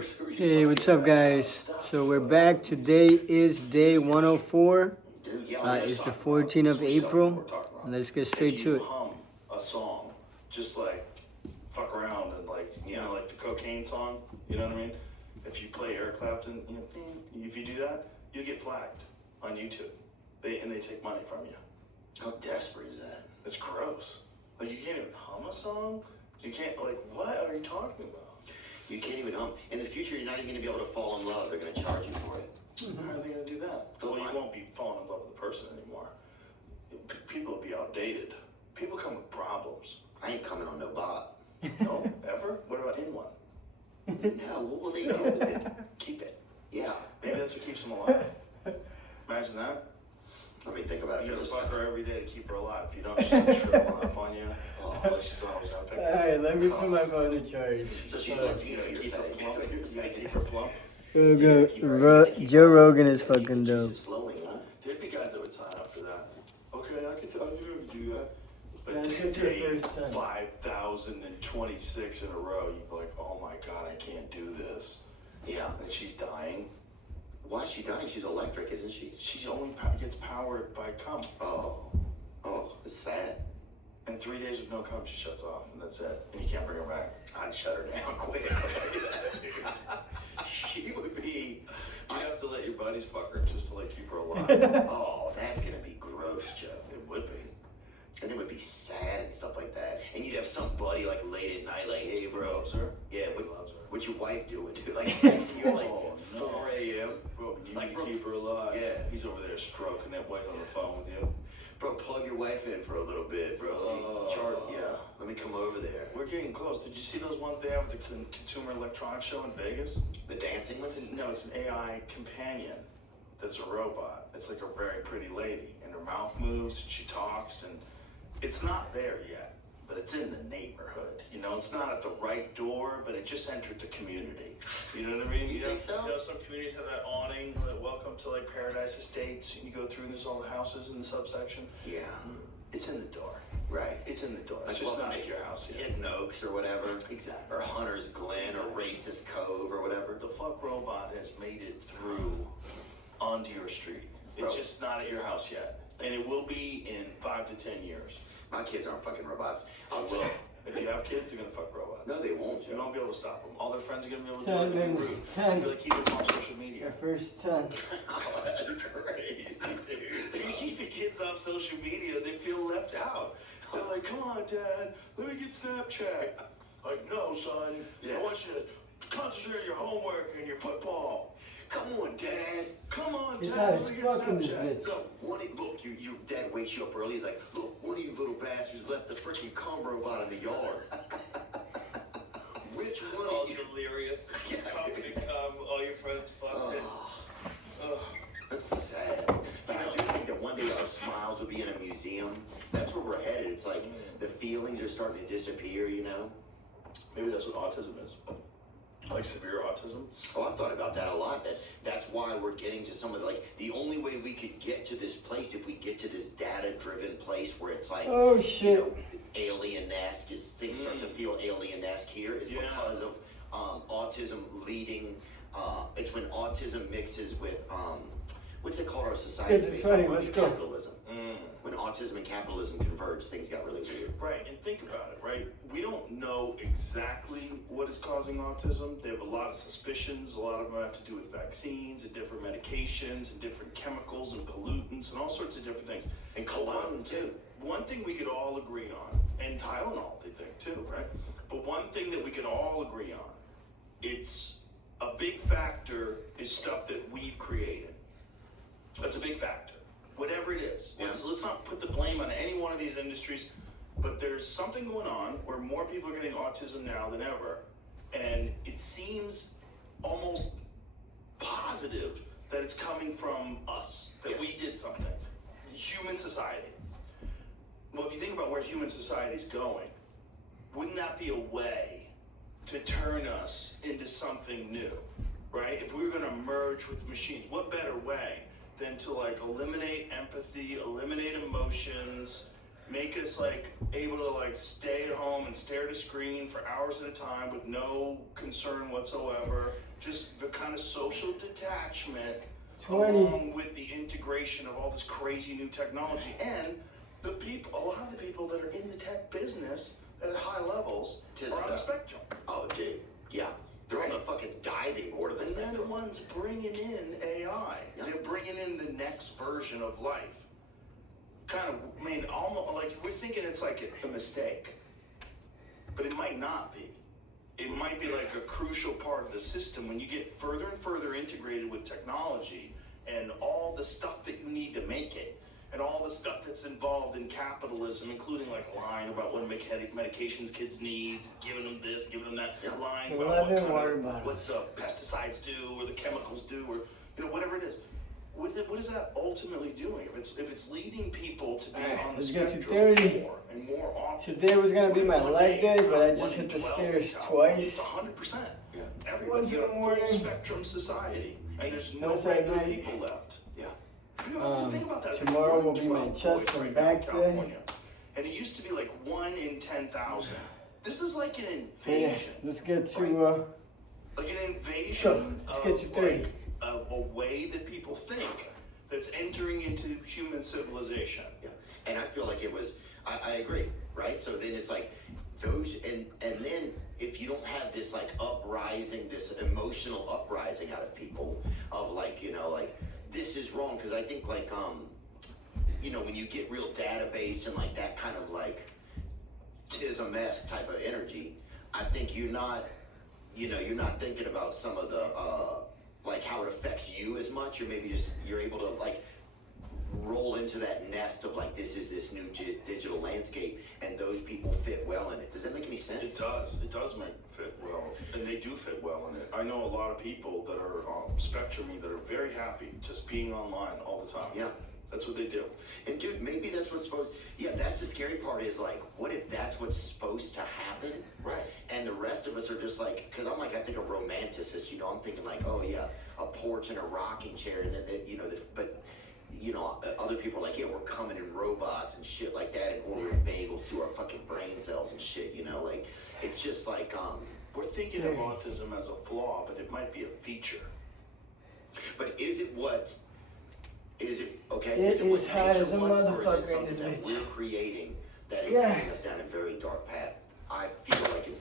anniversary. Hey, what's up, guys? So we're back. Today is day 104. It's the 14th of April. And let's get straight to it. Hum a song, just like fuck around and like like the cocaine song. You know what I mean? If you play Eric Clapton, if you do that, you get flagged on YouTube. They take money from you. How desperate is that? It's gross. Like you can't even hum a song. You can't what are you talking about? You can't even hum. In the future, you're not even going to be able to fall in love. They're going to charge you for it. How are they going to do that? Well, you won't be falling in love with the person anymore. People will be outdated. People come with problems. I ain't coming on no bot. No? Ever? What about in one? No, what will they do with it? Keep it. Yeah. Maybe that's what keeps them alive. Imagine that. Let me think about it You for gotta a fuck second. her every day to keep her alive. If you don't, she's gonna shrivel up on you. Oh, she's always out there. Alright, let me put my phone in charge. So she's You Latino, gotta you're keep her saying. plump. That's what you're You gotta saying. keep her plump. Joe Rogan is fucking dope. Jesus flowing, huh? There'd be guys that would sign up for that. Okay, I can do that. But Let's to get to the take first time. 5,026 in a row, you'd be like, oh my god, I can't do this. Yeah. And she's dying. Why is she dying? She's electric, isn't she? She only gets powered by cum. Oh, it's sad. And 3 days with no cum, she shuts off, and that's it. And you can't bring her back. I'd shut her down quick. I'll tell you that, dude. She would be. You have to let your buddies fuck her just to keep her alive. Oh, that's gonna be gross, Joe. It would be. And it would be sad and stuff like that. And you'd have somebody late at night, hey, bro. Loves her? Yeah, Loves her. what's your wife doing, dude? Texting you at Oh, 4 a.m. Bro, you Like, need bro, to keep her alive. yeah. He's over there stroking that wife on the phone with you. Bro, plug your wife in for a little bit, bro. Let me come over there. We're getting close. Did you see those ones they have at the Consumer Electronics Show in Vegas? The dancing ones? No, it's an AI companion that's a robot. It's like a very pretty lady, and her mouth moves, and she talks, and it's not there yet, but it's in the neighborhood. You know, it's not at the right door, but it just entered the community. You know what I mean? You think so? You know, some communities have that awning, welcome to Paradise Estates, and you go through and there's all the houses in the subsection. Yeah. It's in the door. Right. It's in the door. Like It's just welcome not to at your house yet. Hidden Oaks or whatever. Exactly. Or Hunter's Glen or Racist Cove or whatever. The fuck robot has made it through onto your street. It's just not at your house yet. And it will be in 5 to 10 years. My kids aren't fucking robots. I'll tell you. If you have kids, they're gonna fuck robots. No, they won't, You Joe. won't be able to stop them. All their friends are gonna be able to do 10 it. It'll be minutes. rude. 10. You'll keep them off social My media. first 10. Oh, that's crazy, dude. If you keep your kids off social media, they feel left out. They're like, come on, Dad, let me get Snapchat. Like, no, son. Yeah. I want you to concentrate on your homework and your football. Come on, Dad. Come on, He's Dad, hot let as me get fuck in this Snapchat. bitch. Look, your dad wakes you up early. He's like, look, one of you little bastards left the freaking cum robot in the yard. Which one All of you? delirious. Company come, all your friends fucked it. Ugh. That's sad. But I do think that one day our smiles will be in a museum. That's where we're headed. It's like the feelings are starting to disappear, you know? Maybe that's what autism is. Like severe autism. Oh, I've thought about that a lot. That's why we're getting to some of the only way we could get to this place, if we get to this data-driven place where it's like, Oh, shit. you know, alien-esque, things start to feel alien-esque here, is Yeah. because of autism leading. It's when autism mixes with what's it called? Our society It's based funny, on let's go. capitalism. When autism and capitalism converge, things got really weird. Right, and think about it, right? We don't know exactly what is causing autism. They have a lot of suspicions. A lot of them have to do with vaccines and different medications and different chemicals and pollutants and all sorts of different things. And cologne, too. One thing we could all agree on, and Tylenol, they think too, right? But one thing that we can all agree on, it's a big factor is stuff that we've created. That's a big factor. Whatever it is. Yeah. Let's not put the blame on any one of these industries, but there's something going on where more people are getting autism now than ever. And it seems almost positive that it's coming from us, that we did something. Human society. Well, if you think about where human society is going, wouldn't that be a way to turn us into something new, right? If we were going to merge with machines, what better way than to eliminate empathy, eliminate emotions, make us like able to like stay at home and stare at a screen for hours at a time with no concern whatsoever. Just the kind of social detachment 20. along with the integration of all this crazy new technology. And the people, a lot of the people that are in the tech business at high levels are on the spectrum. Oh, dude. Yeah. They're on the fucking diving board of the And they're the spectrum. ones bringing in AI. Yeah. They're bringing in the next version of life. Kind of, I mean, almost like we're thinking it's like a mistake, but it might not be. It might be like a crucial part of the system when you get further and further integrated with technology and all the stuff that you need to make it, and all the stuff that's involved in capitalism, including like lying about what medications kids need, giving them this, giving them that, lying about what the pesticides do or the chemicals do, or whatever it is. What is that ultimately doing? If it's leading people to be on the spectrum more and more often. Today was gonna be my leg day, but I just hit the stairs twice. It's 100%. Yeah. Everybody's in a full spectrum society, and there's no regular people left. Yeah. You have to think about that. Tomorrow will be my chest and back day. And it used to be like 1 in 10,000. This is like an invasion. Let's get to Like an invasion Let's get to 30. like a way that people think that's entering into human civilization. Yeah. And I feel like it was, I agree, right? So then it's like those, and then if you don't have this like uprising, this emotional uprising out of people of like, like this is wrong. Cause I think like, when you get real data-based and like that kind of like tism-esque type of energy, I think you're not thinking about some of the, like how it affects you as much, or maybe you're able to like roll into that nest of like this is this new digital landscape, and those people fit well in it. Does that make any sense? It does. It does make fit well, and they do fit well in it. I know a lot of people that are spectrum-y that are very happy just being online all the time. Yeah. That's what they do. And dude, maybe that's what's supposed. Yeah, that's the scary part. Is like, what if that's what's supposed to happen? Right. And the rest of us are just like, because I'm like, I think a romanticist. I'm thinking like, oh yeah, a porch and a rocking chair, and then but other people are like, yeah, we're coming in robots and shit like that, and ordering bagels through our fucking brain cells and shit. Like it's just like We're thinking of autism as a flaw, but it might be a feature. But is it what? Is it okay? It is it what is hot as a nature wants, or is motherfucker it something in this that bitch. we're creating that is taking us down a very dark path? I feel like it's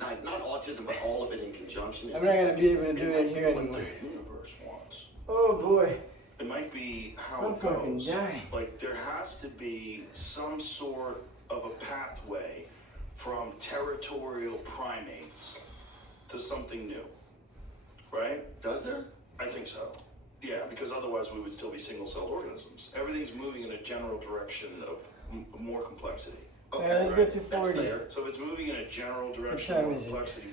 not autism, but all of it in conjunction. I'm not gonna be able to do it here What anymore. the universe wants. Oh boy. It might be how I'm it fucking goes. dying. Like there has to be some sort of a pathway from territorial primates to something new, right? Does there? I think so. Yeah, because otherwise we would still be single-celled organisms. Everything's moving in a general direction of more complexity. Okay, Yeah, let's get to that's 40. fair. So if it's moving in a general direction time of is it? complexity,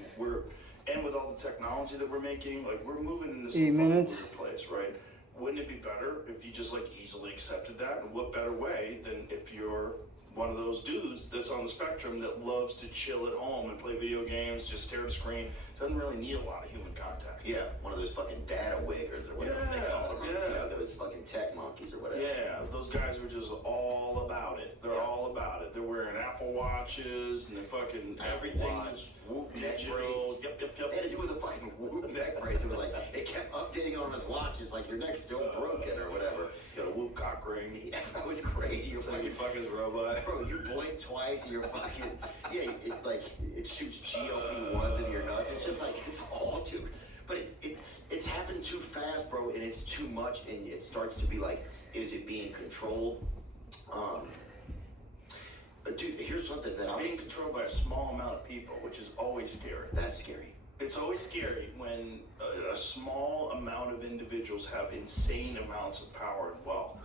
and with all the technology that we're making, like we're moving in this 8 minutes. weird place, right? Wouldn't it be better if you just like easily accepted that? And what better way than if you're one of those dudes that's on the spectrum that loves to chill at home and play video games, just stare at a screen, doesn't really need a lot of human contact. Yeah, one of those fucking data wiggers or whatever they call them. Yeah. Those fucking tech monkeys or whatever. Yeah, those guys are just all about it. They're all about it. They're wearing Apple Watches and they're fucking everything is Whoop neck digital. brace. Yep. They had to do with a fucking Whoop neck brace. It was like it kept updating on his watch. It's like your neck's still broken or whatever. He's got a Whoop cock ring. Yeah, that was crazy. You're So fucking you fuck his robot. bro. You blink twice and you're fucking it shoots GLP-1s into your nuts. It's just like it's all too, but it's happened too fast, bro, and it's too much, and it starts to be like, is it being controlled? But dude, here's something that It's being controlled by a small amount of people, which is always scary. that's scary. It's always scary when a small amount of individuals have insane amounts of power and wealth.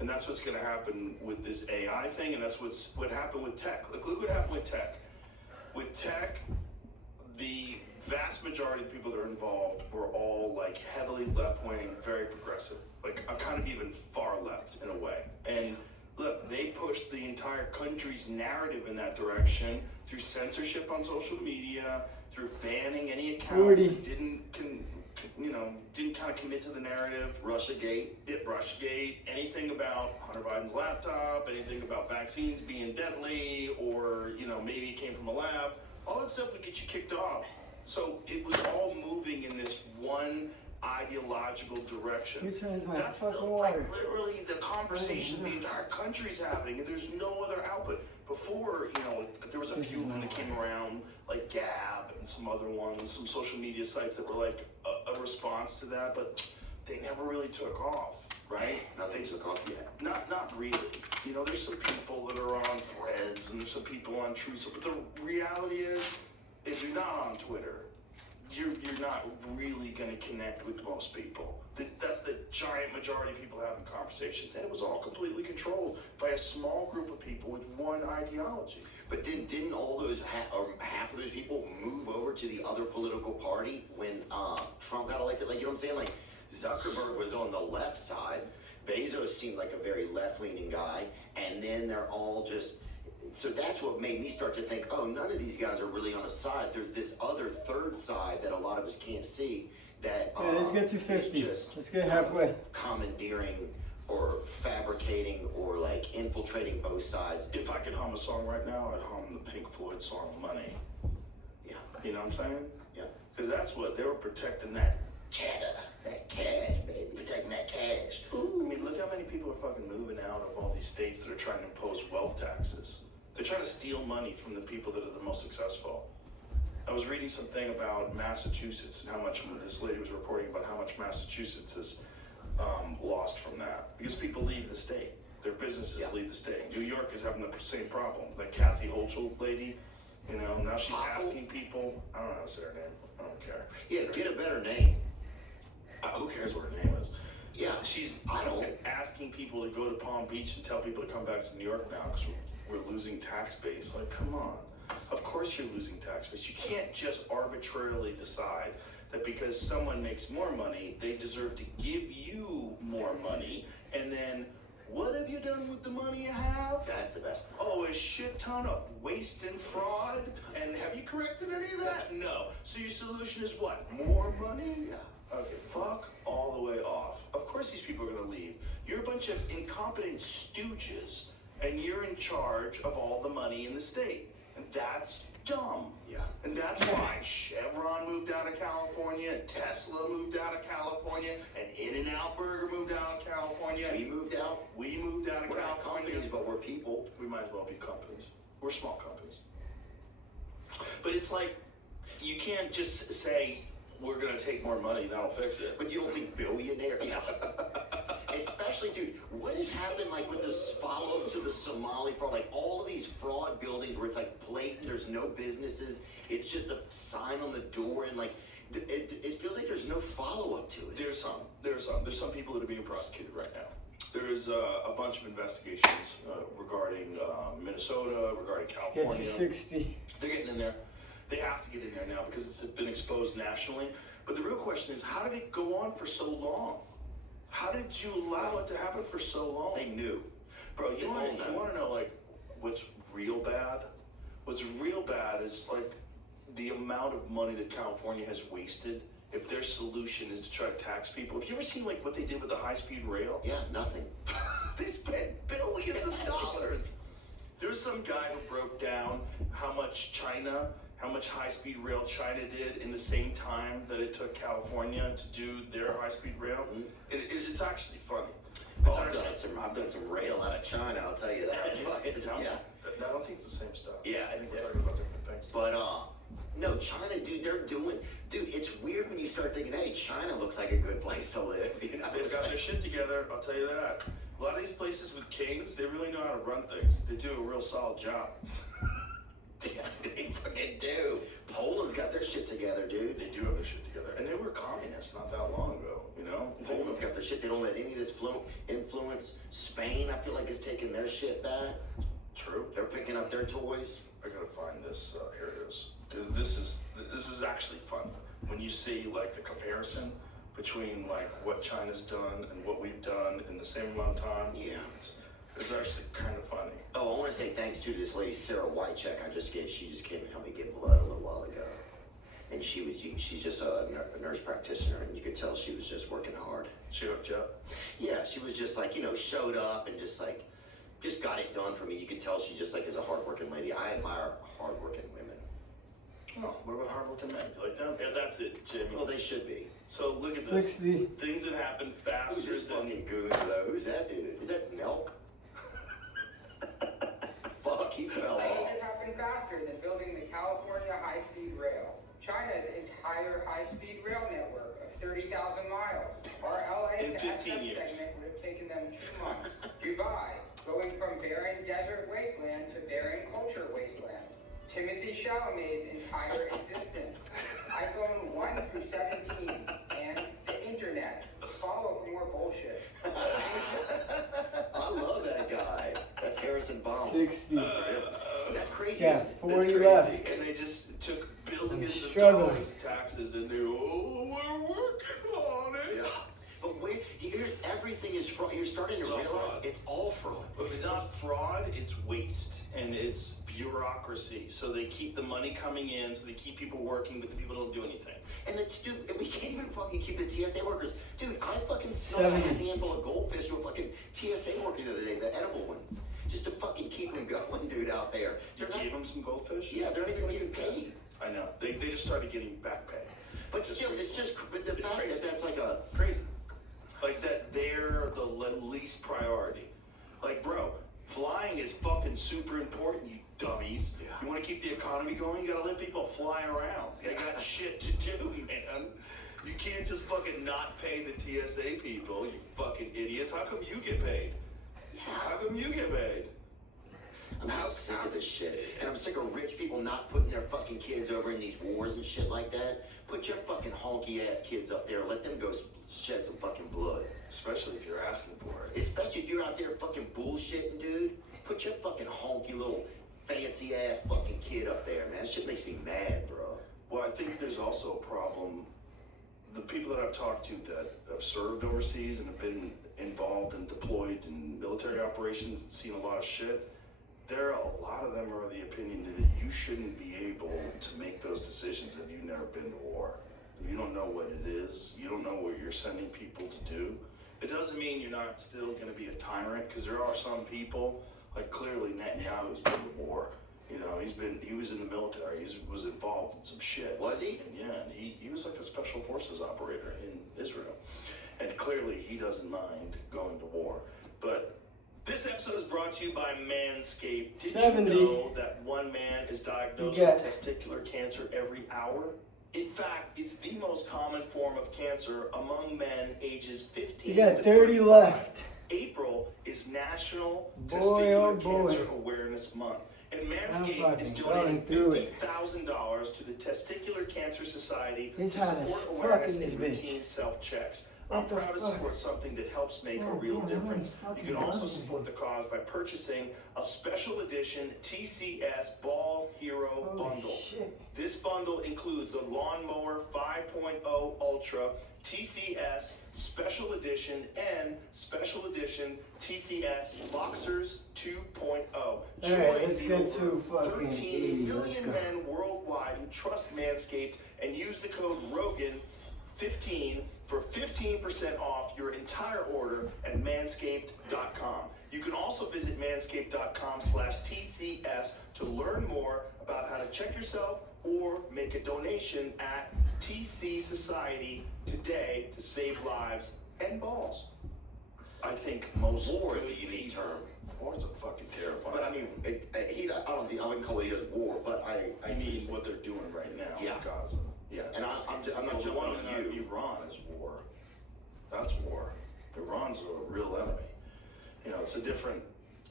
And that's what's going to happen with this AI thing, and that's what happened with tech. Like, look what happened with tech. With tech, the vast majority of the people that are involved were all like heavily left-wing, very progressive, like kind of even far left in a way. And look, they pushed the entire country's narrative in that direction through censorship on social media, through banning any accounts 40. that didn't, didn't kind of commit to the narrative. Russiagate. Russiagate, anything about Hunter Biden's laptop, anything about vaccines being deadly, or, maybe it came from a lab, all that stuff would get you kicked off. So it was all moving in this one ideological direction. That's literally the conversation the entire country's having, and there's no other output. Before, there was a few of them that came around, like Gab and some other ones, some social media sites that were like a response to that, but they never really took off, right? Nothing took off yet. Not really. There's some people that are on Threads, and there's some people on Truth, but the reality is, if you're not on Twitter, you're not really going to connect with most people. That's the giant majority of people having conversations, and it was all completely controlled by a small group of people with one ideology. But didn't all those or half of those people move over to the other political party when Trump got elected? Like, you know what I'm saying? Like, Zuckerberg was on the left side. Bezos seemed like a very left-leaning guy, and then they're all just. So that's what made me start to think, oh, none of these guys are really on a side. There's this other third side that a lot of us can't see that let's get to 50. Let's get halfway. Commandeering or fabricating or like infiltrating both sides. If I could hum a song right now, I'd hum the Pink Floyd song Money. Yeah. You know what I'm saying? Yeah. Because that's what they were protecting, that cheddar, that cash, baby. protecting that cash. Ooh. I mean, look how many people are fucking moving out of all these states that are trying to impose wealth taxes. They're trying to steal money from the people that are the most successful. I was reading something about Massachusetts and how much this lady was reporting about how much Massachusetts has lost from that because people leave the state. Their businesses leave the state. New York is having the same problem. That Kathy Hochul lady, now she's asking people. I don't know how to say her name. I don't care. Yeah, get a better name. Who cares what her name is? Yeah, She's I don't. asking people to go to Palm Beach and tell people to come back to New York now because we're losing tax base. Like, come on. Of course you're losing tax base. You can't just arbitrarily decide that because someone makes more money, they deserve to give you more money. And then, what have you done with the money you have? That's the best. Oh, a shit ton of waste and fraud. And have you corrected any of that? No. So your solution is what? More money? Yeah. Okay, fuck all the way off. Of course these people are going to leave. You're a bunch of incompetent stooges, and you're in charge of all the money in the state. And that's dumb. Yeah. And that's why Chevron moved out of California, and Tesla moved out of California, and In-N-Out Burger moved out of California. We moved out. We moved out of We're not California. companies, but we're people. We might as well be companies. We're small companies. But it's like, you can't just say, we're going to take more money, that'll fix it. But you don't think billionaire? Yeah. Especially, dude, what has happened like with the follow-ups to the Somali fraud? Like all of these fraud buildings where it's like blatant, there's no businesses, it's just a sign on the door, and like it feels like there's no follow-up to it. There's some people that are being prosecuted right now. There's a bunch of investigations regarding Minnesota, regarding California. Get to 60. They're getting in there. They have to get in there now because it's been exposed nationally. But the real question is, how did it go on for so long? How did you allow it to happen for so long? They knew. Bro, you want to know, like, what's real bad? What's real bad is, like, the amount of money that California has wasted if their solution is to try to tax people. Have you ever seen, like, what they did with the high-speed rail? Yeah, nothing. They spent billions of dollars. There's some guy who broke down how much high-speed rail China did in the same time that it took California to do their high-speed rail. Mm-hmm. It's actually funny. I've done some rail out of China, I'll tell you that. Yeah. I don't think it's the same stuff. Yeah, I think we're talking about different things. But no, China, dude, it's weird when you start thinking, hey, China looks like a good place to live. You know, They've got their shit together, I'll tell you that. A lot of these places with kings, they really know how to run things. They do a real solid job. Yeah, they fucking do. Poland's got their shit together, dude. They do have their shit together. And they were communists not that long ago, you know? Poland's got their shit. They don't let any of this influence. Spain, I feel like, is taking their shit back. True. They're picking up their toys. I gotta find this, here it is. Because this is actually fun. When you see, like, the comparison between, like, what China's done and what we've done in the same amount of time. Yeah. It's actually kind of funny. Oh, I want to say thanks to this lady, Sarah Whitecheck. She just came and helped me get blood a little while ago. and she's just a nurse practitioner, and you could tell she was just working hard. She hooked you up? Yeah, she was just like, showed up and just got it done for me. You could tell she just is a hardworking lady. I admire hardworking women. Oh, what about hardworking men? You like them? Yeah, that's it, Jimmy. Well, they should be. So look at this. 60. Things that happen faster Who's this than... fucking goon though? Who's that dude? Is that Nelk? Fuck, he fell off. Things have happened faster than building the California high-speed rail. China's entire high-speed rail network of 30,000 miles. Our LA In to 15 SF years. segment would have taken them 2 months. Dubai, going from barren desert wasteland to barren culture wasteland. Timothy Chalamet's entire existence. iPhone 1 through 17 and the internet. Follow for more bullshit. I love that guy. That's Harrison Baum. 60. That's crazy. Yeah, isn't it? 40 That's crazy. left. And they just took billions of struggling. dollars in taxes, and we're working on it. Yeah. But here's everything is fraud. You're starting to It's all realize fraud. it's all fraud. But if it's not fraud, it's waste and it's bureaucracy. So they keep the money coming in, so they keep people working, but the people don't do anything. And we can't even fucking keep the TSA workers. Dude, I fucking snuck a 70. handful of goldfish to a fucking TSA worker the other day, the edible ones. Just to fucking keep them going, dude, out there. You gave them some goldfish? Yeah, they're not even getting paid. I know. They just started getting back pay. But still, it's just, but the It's fact crazy. that that's like a, Crazy. Like that they're the least priority. Like, bro, flying is fucking super important, you dummies. Yeah. You want to keep the economy going, you gotta let people fly around. They got shit to do, man. You can't just fucking not pay the TSA people, you fucking idiots. How come you get paid? How come you get paid? I'm just sick of this shit. And I'm sick of rich people not putting their fucking kids over in these wars and shit like that. Put your fucking honky ass kids up there. Let them go shed some fucking blood. Especially if you're asking for it. Especially if you're out there fucking bullshitting, dude. Put your fucking honky little fancy ass fucking kid up there, man. That shit makes me mad, bro. Well, I think there's also a problem. The people that I've talked to that have served overseas and have been involved and deployed in military operations and seen a lot of shit, a lot of them are of the opinion that you shouldn't be able to make those decisions if you've never been to war. You don't know what it is. You don't know what you're sending people to do. It doesn't mean you're not still going to be a tyrant, because there are some people, like clearly Netanyahu's been to war. You know, he was in the military. He was involved in some shit. Was he? And yeah, and he was like a special forces operator in Israel. And clearly he doesn't mind going to war. But this episode is brought to you by Manscaped. Did 70. you know that one man is diagnosed Yeah. with testicular cancer every hour? In fact, it's the most common form of cancer among men ages 15 You got to 30 35. left. April is National Boy, Testicular oh boy. Cancer Awareness Month. And Manscaped fucking is going donating through it. $50,000 to the Testicular Cancer Society He's to hot as support fuck awareness in this and bitch. routine self-checks. What I'm the proud to fuck? support something that helps make a Oh, real God, difference. I'm fucking You can also buzzing. support the cause by purchasing a special edition TCS Ball Hero Holy bundle. shit. This bundle includes the Lawnmower 5.0 Ultra TCS Special Edition and Special Edition TCS Boxers 2.0. Alright, let's the get over to fucking 13 80. Let's million go. men worldwide who trust Manscaped and use the code ROGAN15 for 15% off your entire order at manscaped.com. You can also visit manscaped.com/TCS to learn more about how to check yourself or make a donation at TC Society today to save lives and balls. I think most War is a good unique people- term. War is a fucking terrifying. But I mean, I wouldn't call it as war, but I mean what they're doing right now Yeah. with Gaza. Yeah, and I'm not Well, the jumping one on in you. Iran is war. That's war. Iran's a real enemy. You know, it's a different.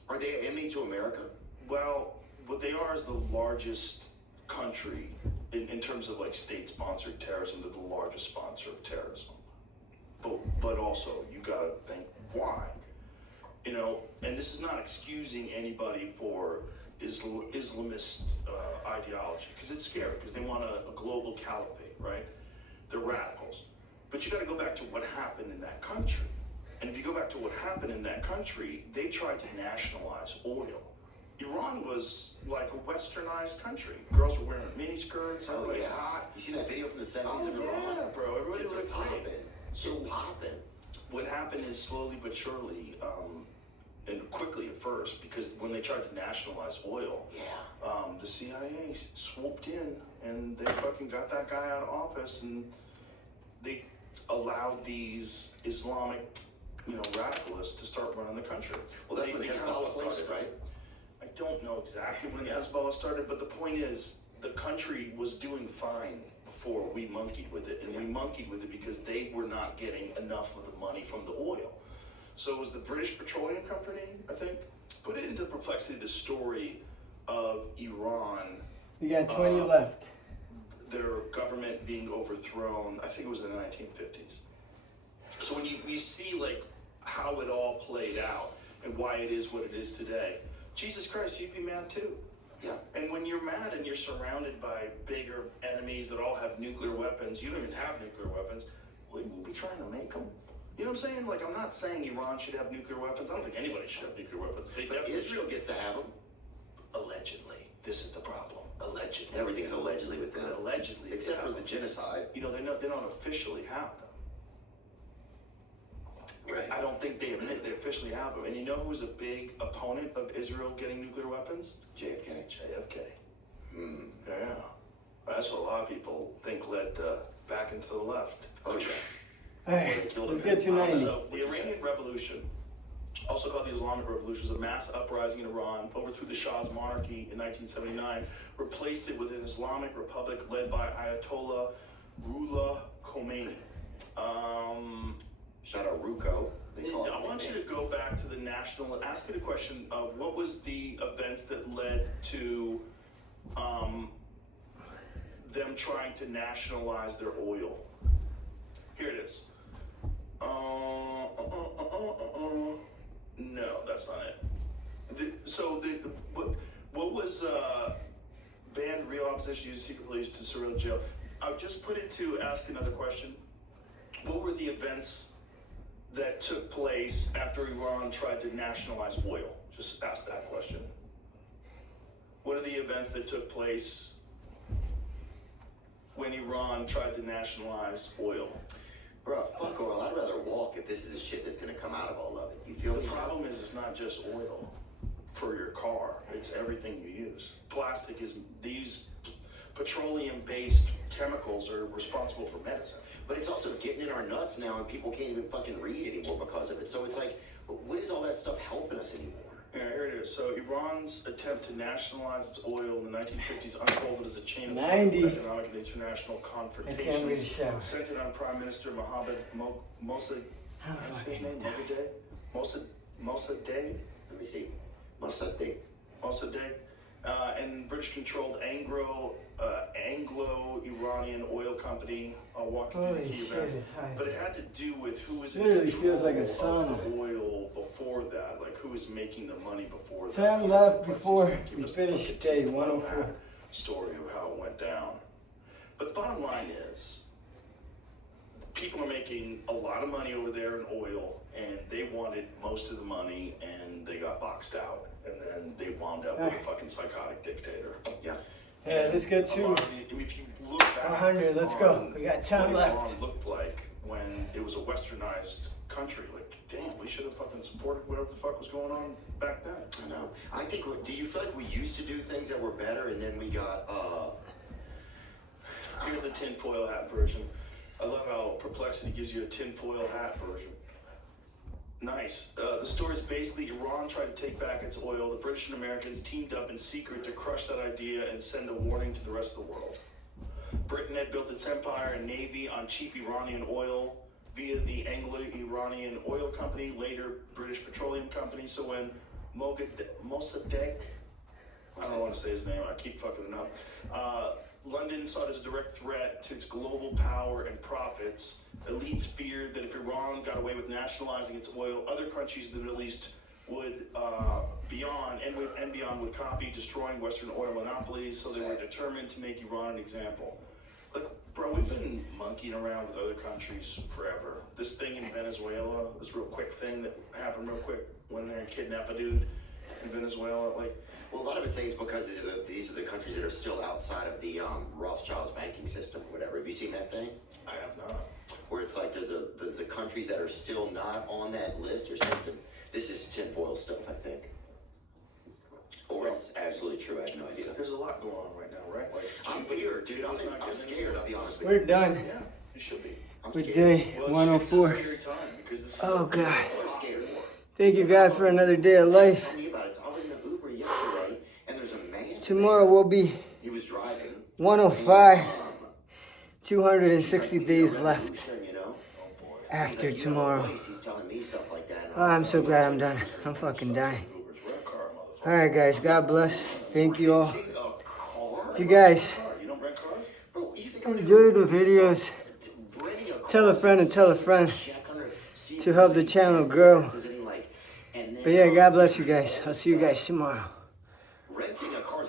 Are they an enemy to America? Well, what they are is the largest country in terms of like state-sponsored terrorism. They're the largest sponsor of terrorism. But also you gotta think why. You know, and this is not excusing anybody for Islamist ideology, because it's scary, because they want a global caliphate, right? They're radicals. But you got to go back to what happened in that country. And if you go back to what happened in that country, they tried to nationalize oil Iran was like a westernized country. Girls were wearing miniskirts. Oh Everybody's yeah. hot. You see that video from the 70s Oh of Iran? yeah, bro. Everybody Tits are looked popping. great. Just So popping. what happened is slowly but surely, and quickly at first, because when they tried to nationalize oil, Yeah. the CIA swooped in and they fucking got that guy out of office, and they allowed these Islamic, radicalists to start running the country. Well, that's when They kinda Hezbollah placed- started, right? I don't know exactly when Yeah. Hezbollah started, but the point is, the country was doing fine before we monkeyed with it, and we monkeyed with it because they were not getting enough of the money from the oil. So it was the British Petroleum Company, I think, put it into perplexity the story of Iran, We got 20 left. their government being overthrown. I think it was in the 1950s. So when you see like how it all played out and why it is what it is today, Jesus Christ, you'd be mad too. Yeah. And when you're mad and you're surrounded by bigger enemies that all have nuclear weapons, you don't even have nuclear weapons, wouldn't you be trying to make them? You know what I'm saying? Like, I'm not saying Iran should have nuclear weapons. I don't think anybody should have nuclear weapons. They But definitely Israel should. gets to have them. Allegedly. This is the problem. Allegedly. Everything's allegedly with them. Allegedly. Except they for have the them. genocide. They don't officially have them. Right. I don't think they admit they officially have them. And you know who's a big opponent of Israel getting nuclear weapons? JFK. JFK. Hmm. Yeah. That's what a lot of people think led back into the left. Oh, yeah. All right, They killed let's him get in to 90. So the Iranian Revolution, also called the Islamic Revolution, was a mass uprising in Iran, overthrew the Shah's monarchy in 1979, replaced it with an Islamic republic led by Ayatollah Ruhollah Khomeini. Shout out Ruko. They call I want you to go back to the national, ask you the question of what was the events that led to them trying to nationalize their oil. Here it is. No, that's not it. What was banned real opposition, used secret police to surveil jail? I'll just put it to ask another question. What were the events that took place after Iran tried to nationalize oil? Just ask that question. What are the events that took place when Iran tried to nationalize oil? Bro, fuck oil. I'd rather walk if this is the shit that's gonna come out of all of it. You feel The me? problem is it's not just oil for your car. It's everything you use. Plastic is, these petroleum-based chemicals are responsible for medicine. But it's also getting in our nuts now, and people can't even fucking read anymore because of it. So it's like, what is all that stuff helping us anymore? Yeah, here it is. So Iran's attempt to nationalize its oil in the 1950s unfolded as a chain of 90. economic and international I can't wait to confrontations shower. centered on Prime Minister Mohammad Mossadegh. What's his name? Mossadegh? Let me see. Mossadegh. Mossadegh. And British-controlled Anglo-Iranian oil company. I'll walk you through Holy the key shit, events. it's high. But it had to do with who was in Literally control feels like a of sauna. the oil before that, like who was making the money before that. 10 left Let's before just give we us finish the day fucking 104. story of how it went down. But the bottom line is, people are making a lot of money over there in oil, and they wanted most of the money, and they got boxed out, and then they wound up with a fucking psychotic dictator. Yeah. Yeah, let's get A to lot of the- I mean, if you look back 100, let's go. on We got 10 what left. Iran looked like when it was a westernized country, like, damn, we should have fucking supported whatever the fuck was going on back then. I know. I think, do you feel like we used to do things that were better, and then we got, Here's the tinfoil hat version. I love how Perplexity gives you a tinfoil hat version. Nice. The story is basically Iran tried to take back its oil. The British and Americans teamed up in secret to crush that idea and send a warning to the rest of the world. Britain had built its empire and navy on cheap Iranian oil via the Anglo-Iranian Oil Company, later British Petroleum Company. So when Mossadegh, I don't want to say his name, I keep fucking it up. London saw it as a direct threat to its global power and profits. Elites feared that if Iran got away with nationalizing its oil, other countries in the Middle East would beyond would copy, destroying Western oil monopolies. So they were determined to make Iran an example. Look, bro, we've been monkeying around with other countries forever. This thing in Venezuela, this real quick thing that happened real quick when they kidnapped a dude, in Venezuela. Like, Well, a lot of it is because these are the countries that are still outside of the Rothschild's banking system or whatever. Have you seen that thing? I have not. Where it's like there's the countries that are still not on that list or something. This is tinfoil stuff, I think. Or it's absolutely true. I have no idea. There's a lot going on right now, right? Like, I'm feared, dude. I'm scared. I'll be honest with We're you. done Yeah, it should be. I'm with scared. day Well, it's 104. a scary time because this is Oh, God. I'm scared. Thank you, God, for another day of life. Tell me about it. So I was in an Uber yesterday, and there's a man. Tomorrow will be He was driving. 105. Um, 260 days left You know? after He's tomorrow. He's telling me stuff like that. Oh, I'm so glad I'm done. I'm fucking dying. Ubers. Rent a car, motherfucker. All right, guys. God bless. Thank you all. A car? If you guys Car. You don't rent cars? Bro, you think I'm gonna enjoy go the videos, renting a car tell a friend and tell a friend check on her, see if to help the there's channel any- grow. if there's any, like, and then, But yeah, God bless you guys. I'll see you guys tomorrow. renting a car